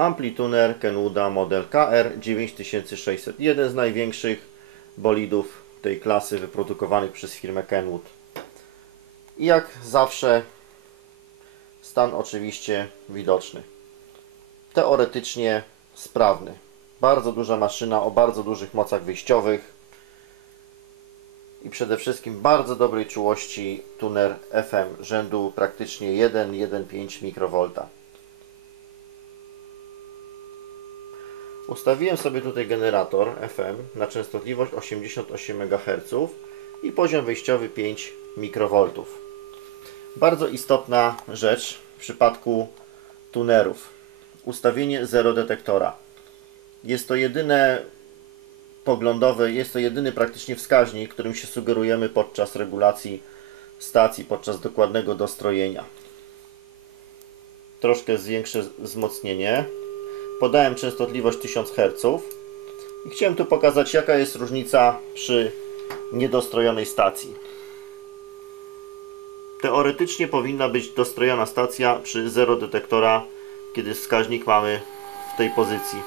Amplituner Kenwooda model KR9600. Jeden z największych bolidów tej klasy wyprodukowanych przez firmę Kenwood. I jak zawsze stan oczywiście widoczny. Teoretycznie sprawny. Bardzo duża maszyna o bardzo dużych mocach wyjściowych i przede wszystkim bardzo dobrej czułości tuner FM rzędu praktycznie 1,1,5 mikrowolta. Ustawiłem sobie tutaj generator FM na częstotliwość 88 MHz i poziom wyjściowy 5 mikrowoltów. Bardzo istotna rzecz w przypadku tunerów. Ustawienie zero detektora. Jest to jedyne poglądowe, jest to jedyny praktycznie wskaźnik, którym się sugerujemy podczas regulacji stacji, podczas dokładnego dostrojenia. Troszkę zwiększę wzmocnienie. Podałem częstotliwość 1000 Hz i chciałem tu pokazać, jaka jest różnica przy niedostrojonej stacji. Teoretycznie powinna być dostrojona stacja przy zero detektora, kiedy wskaźnik mamy w tej pozycji.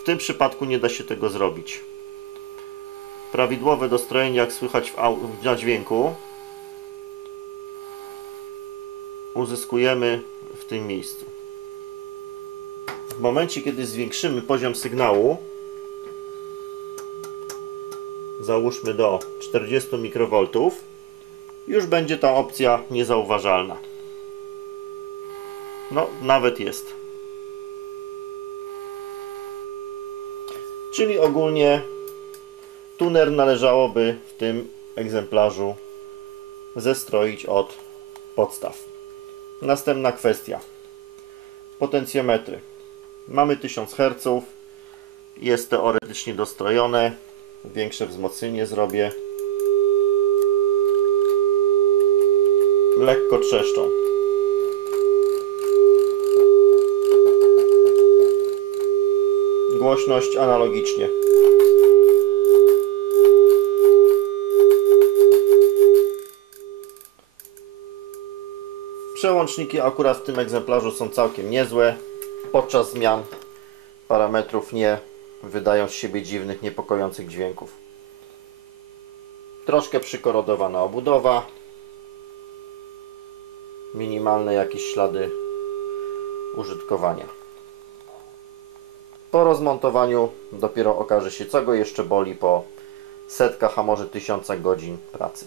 W tym przypadku nie da się tego zrobić. Prawidłowe dostrojenie, jak słychać na dźwięku, uzyskujemy w tym miejscu. W momencie, kiedy zwiększymy poziom sygnału, załóżmy do 40 mikrowoltów, już będzie ta opcja niezauważalna. No, nawet jest. Czyli ogólnie tuner należałoby w tym egzemplarzu zestroić od podstaw. Następna kwestia. Potencjometry. Mamy 1000 Hz. Jest teoretycznie dostrojone. Większe wzmocnienie zrobię. Lekko trzeszczą. Głośność analogicznie. Przełączniki akurat w tym egzemplarzu są całkiem niezłe. Podczas zmian parametrów nie wydają z siebie dziwnych, niepokojących dźwięków. Troszkę przykorodowana obudowa. Minimalne jakieś ślady użytkowania. Po rozmontowaniu dopiero okaże się, co go jeszcze boli po setkach, a może tysiącach godzin pracy.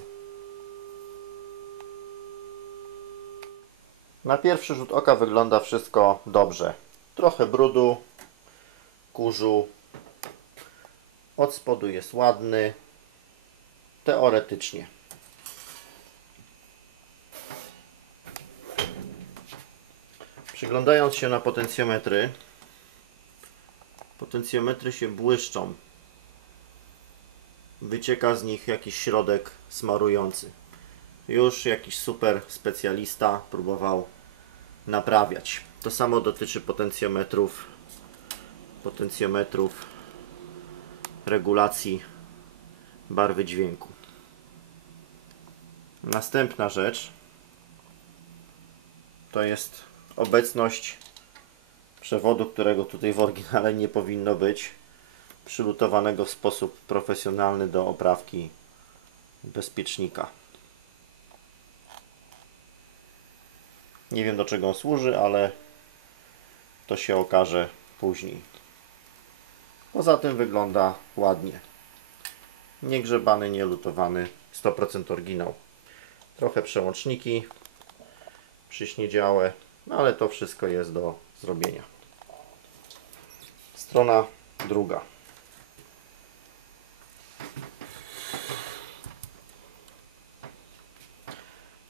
Na pierwszy rzut oka wygląda wszystko dobrze. Trochę brudu, kurzu. Od spodu jest ładny. Teoretycznie. Przyglądając się na potencjometry, potencjometry się błyszczą. Wycieka z nich jakiś środek smarujący. Już jakiś super specjalista próbował naprawiać. To samo dotyczy potencjometrów regulacji barwy dźwięku. Następna rzecz to jest obecność przewodu, którego tutaj w oryginale nie powinno być, przylutowanego w sposób profesjonalny do oprawki bezpiecznika. Nie wiem, do czego on służy, ale to się okaże później. Poza tym wygląda ładnie. Niegrzebany, nielutowany, 100% oryginał. Trochę przełączniki przyśniedziałe, no ale to wszystko jest do zrobienia. Strona druga.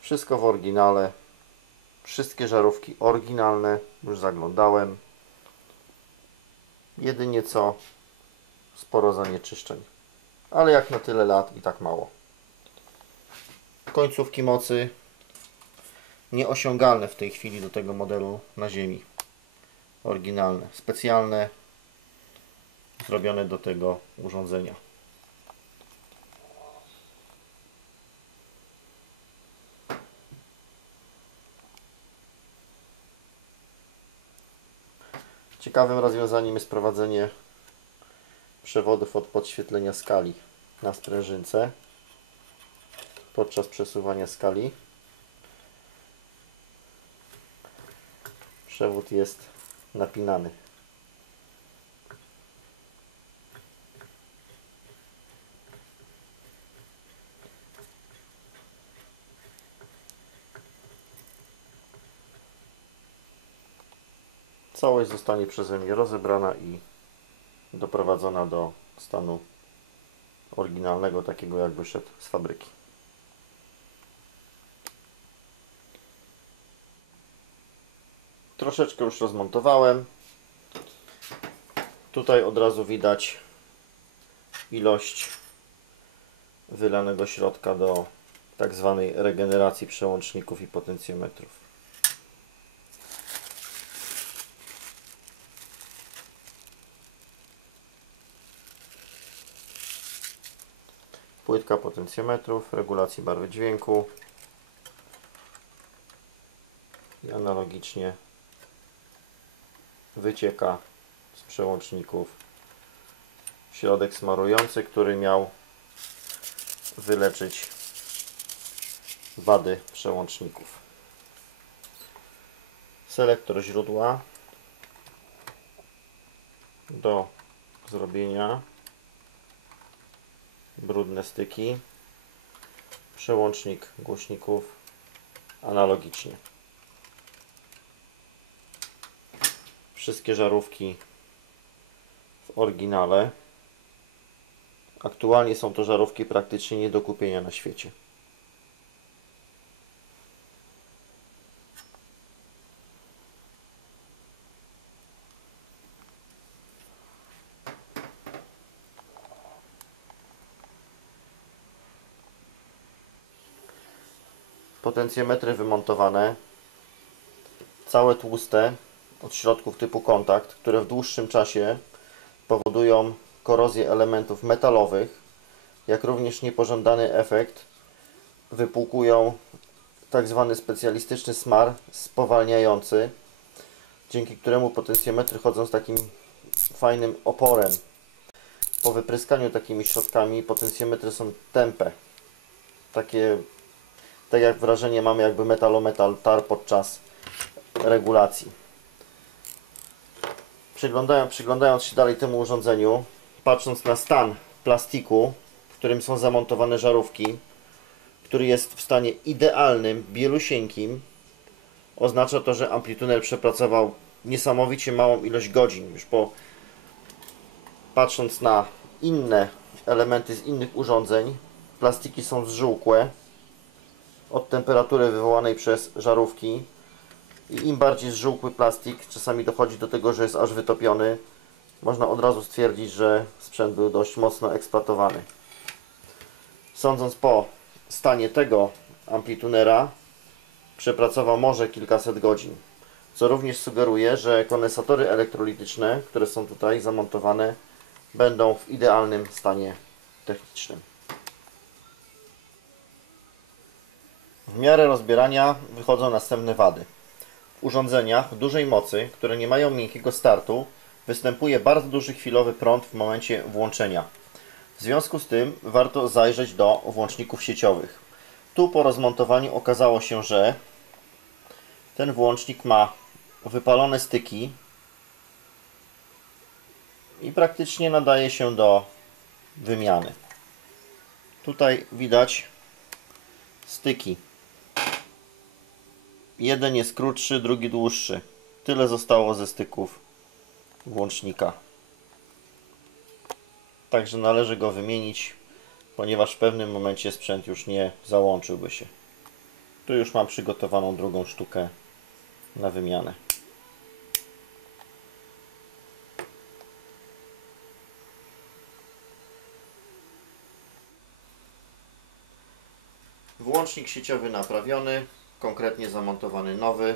Wszystko w oryginale. Wszystkie żarówki oryginalne. Już zaglądałem. Jedynie co sporo zanieczyszczeń. Ale jak na tyle lat i tak mało. Końcówki mocy nieosiągalne w tej chwili do tego modelu na ziemi. Oryginalne, specjalne, zrobione do tego urządzenia. Ciekawym rozwiązaniem jest prowadzenie przewodów od podświetlenia skali na sprężynce podczas przesuwania skali. Przewód jest napinany. Całość zostanie przeze mnie rozebrana i doprowadzona do stanu oryginalnego, takiego jak wyszedł z fabryki. Troszeczkę już rozmontowałem. Tutaj od razu widać ilość wylanego środka do tak zwanej regeneracji przełączników i potencjometrów. Płytka potencjometrów, regulacji barwy dźwięku i analogicznie wycieka z przełączników środek smarujący, który miał wyleczyć wady przełączników. Selektor źródła do zrobienia, brudne styki, przełącznik głośników analogicznie. Wszystkie żarówki w oryginale. Aktualnie są to żarówki praktycznie nie do kupienia na świecie. Potencjometry wymontowane, całe tłuste, od środków typu kontakt, które w dłuższym czasie powodują korozję elementów metalowych, jak również niepożądany efekt, wypłukują tak zwany specjalistyczny smar spowalniający, dzięki któremu potencjometry chodzą z takim fajnym oporem. Po wypryskaniu takimi środkami potencjometry są tępe. Takie, tak jak wrażenie mamy, jakby metal o metal tarł podczas regulacji. Przyglądając się dalej temu urządzeniu, patrząc na stan plastiku, w którym są zamontowane żarówki, który jest w stanie idealnym, bielusieńkim, oznacza to, że amplituner przepracował niesamowicie małą ilość godzin. Już patrząc na inne elementy z innych urządzeń, plastiki są zżółkłe od temperatury wywołanej przez żarówki. I im bardziej zżółkły plastik, czasami dochodzi do tego, że jest aż wytopiony, można od razu stwierdzić, że sprzęt był dość mocno eksploatowany. Sądząc po stanie tego amplitunera, przepracował może kilkaset godzin, co również sugeruje, że kondensatory elektrolityczne, które są tutaj zamontowane, będą w idealnym stanie technicznym. W miarę rozbierania wychodzą następne wady. W urządzeniach dużej mocy, które nie mają miękkiego startu, występuje bardzo duży chwilowy prąd w momencie włączenia. W związku z tym warto zajrzeć do włączników sieciowych. Tu po rozmontowaniu okazało się, że ten włącznik ma wypalone styki i praktycznie nadaje się do wymiany. Tutaj widać styki. Jeden jest krótszy, drugi dłuższy. Tyle zostało ze styków włącznika. Także należy go wymienić, ponieważ w pewnym momencie sprzęt już nie załączyłby się. Tu już mam przygotowaną drugą sztukę na wymianę. Włącznik sieciowy naprawiony, konkretnie zamontowany nowy.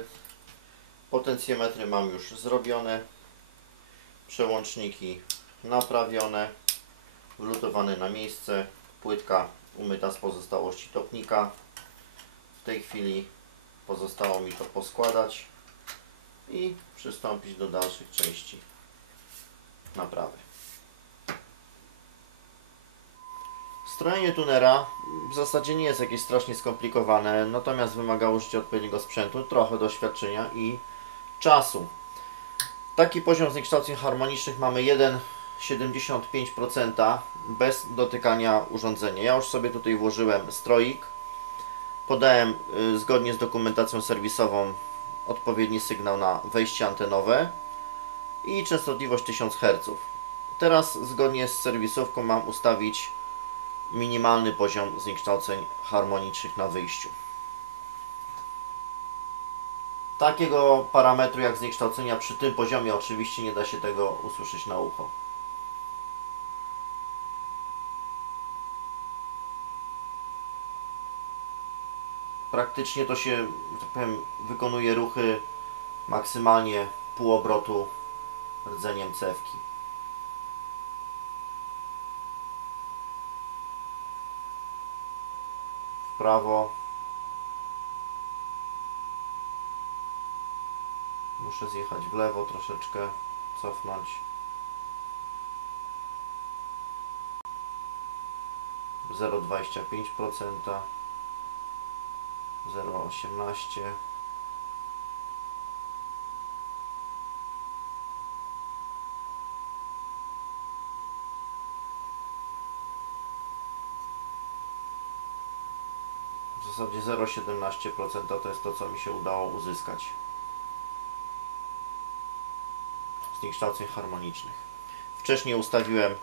Potencjometry mam już zrobione. Przełączniki naprawione, wlutowane na miejsce. Płytka umyta z pozostałości topnika. W tej chwili pozostało mi to poskładać i przystąpić do dalszych części naprawy. Strojenie tunera w zasadzie nie jest jakieś strasznie skomplikowane, natomiast wymaga użycia odpowiedniego sprzętu, trochę doświadczenia i czasu. Taki poziom zniekształceń harmonicznych mamy 1,75% bez dotykania urządzenia. Ja już sobie tutaj włożyłem stroik, podałem zgodnie z dokumentacją serwisową odpowiedni sygnał na wejście antenowe i częstotliwość 1000 Hz. Teraz zgodnie z serwisówką mam ustawić minimalny poziom zniekształceń harmonicznych na wyjściu. Takiego parametru jak zniekształcenia przy tym poziomie oczywiście nie da się tego usłyszeć na ucho. Praktycznie to się, tak powiem, wykonuje ruchy maksymalnie pół obrotu rdzeniem cewki. W prawo. Muszę zjechać w lewo troszeczkę, cofnąć. Zero 0,25%, 0,18%. W zasadzie 0,17% to jest to, co mi się udało uzyskać zniekształceń harmonicznych. Wcześniej ustawiłem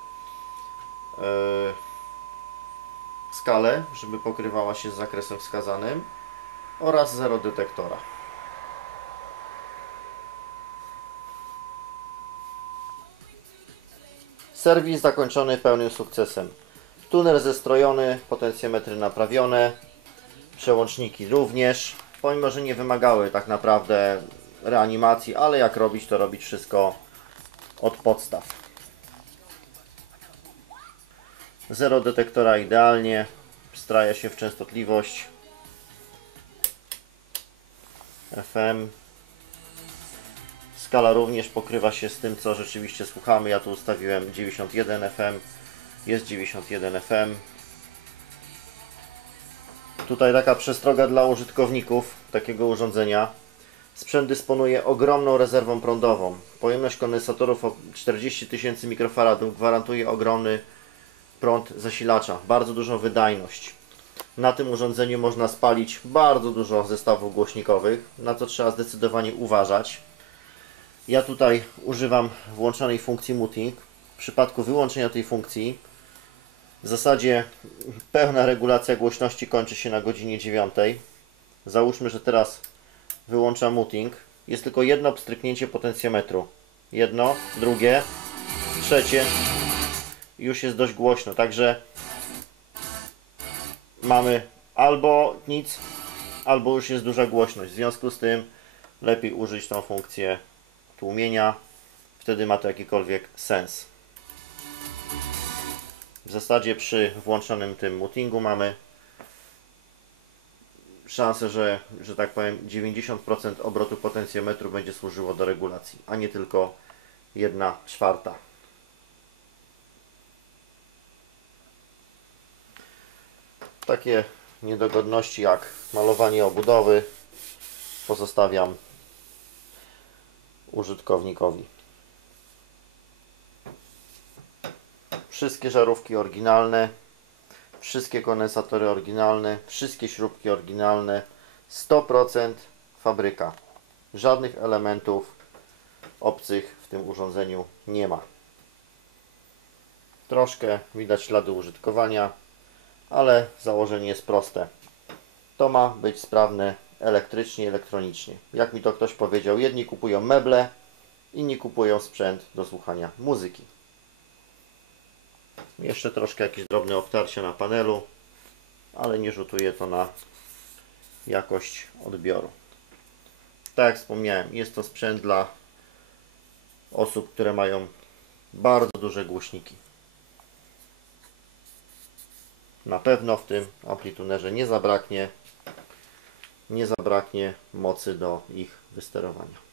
skalę, żeby pokrywała się z zakresem wskazanym oraz 0 detektora. Serwis zakończony pełnym sukcesem. Tuner zestrojony, potencjometry naprawione, przełączniki również, pomimo że nie wymagały tak naprawdę reanimacji, ale jak robić, to robić wszystko od podstaw. 0 detektora idealnie, wstraja się w częstotliwość FM. Skala również pokrywa się z tym, co rzeczywiście słuchamy. Ja tu ustawiłem 91 FM, jest 91 FM. Tutaj taka przestroga dla użytkowników takiego urządzenia. Sprzęt dysponuje ogromną rezerwą prądową. Pojemność kondensatorów o 40 000 mikrofaradów gwarantuje ogromny prąd zasilacza, bardzo dużą wydajność. Na tym urządzeniu można spalić bardzo dużo zestawów głośnikowych, na co trzeba zdecydowanie uważać. Ja tutaj używam włączonej funkcji muting. W przypadku wyłączenia tej funkcji w zasadzie pełna regulacja głośności kończy się na godzinie 9. Załóżmy, że teraz wyłączam muting. Jest tylko jedno pstryknięcie potencjometru. Jedno, drugie, trzecie. Już jest dość głośno, także mamy albo nic, albo już jest duża głośność. W związku z tym lepiej użyć tą funkcję tłumienia. Wtedy ma to jakikolwiek sens. W zasadzie przy włączonym tym mutingu mamy szansę, że tak powiem 90% obrotu potencjometru będzie służyło do regulacji, a nie tylko 1/4. Takie niedogodności jak malowanie obudowy pozostawiam użytkownikowi. Wszystkie żarówki oryginalne, wszystkie kondensatory oryginalne, wszystkie śrubki oryginalne, 100% fabryka. Żadnych elementów obcych w tym urządzeniu nie ma. Troszkę widać ślady użytkowania, ale założenie jest proste. To ma być sprawne elektrycznie, elektronicznie. Jak mi to ktoś powiedział, jedni kupują meble, inni kupują sprzęt do słuchania muzyki. Jeszcze troszkę jakieś drobne obtarcia na panelu, ale nie rzutuje to na jakość odbioru. Tak jak wspomniałem, jest to sprzęt dla osób, które mają bardzo duże głośniki. Na pewno w tym amplitunerze nie zabraknie mocy do ich wysterowania.